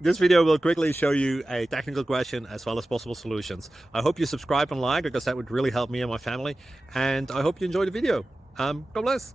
This video will quickly show you a technical question as well as possible solutions. I hope you subscribe and like, because that would really help me and my family. And I hope you enjoy the video. God bless.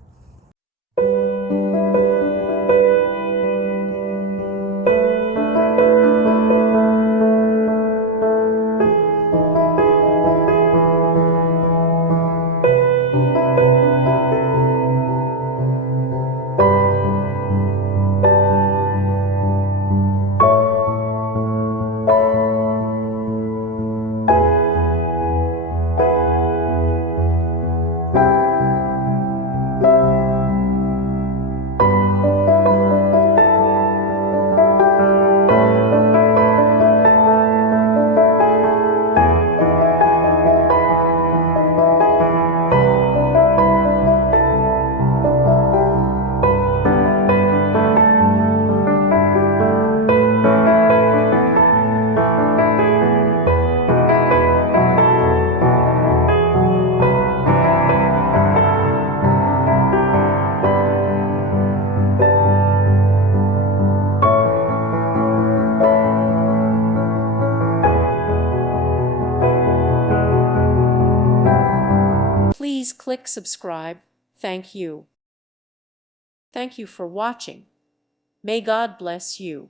Please click subscribe. Thank you. Thank you for watching. May God bless you.